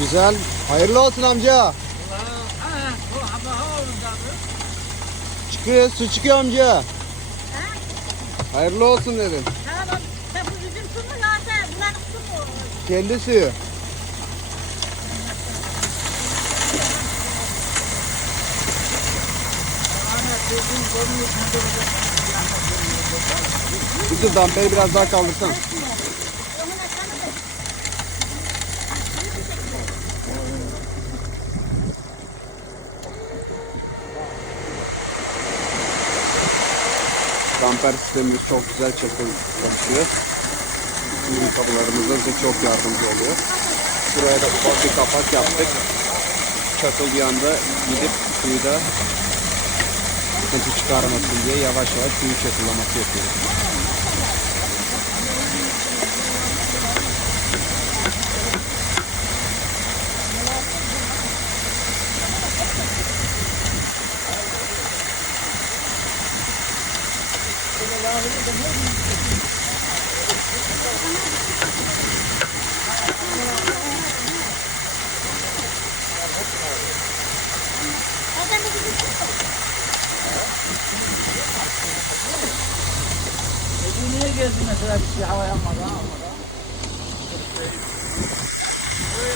Güzel. Hayırlı olsun amca. Çıkıyor, su çıkıyor amca. Hayırlı olsun dedim. Kendi suyu. Yusuf damperi biraz daha kaldırsana. Damper sistemimiz çok güzel çalışıyor. Ürün kapılarımızda bize çok yardımcı oluyor. Şuraya da ufak bir kapak yaptık. Çakıl bir anda gidip suyu da sıkıntı çıkarmasın diye yavaş yavaş suyu çakıllaması yapıyoruz. Niye gezdin mesela bir şey hava yanmadan almadan?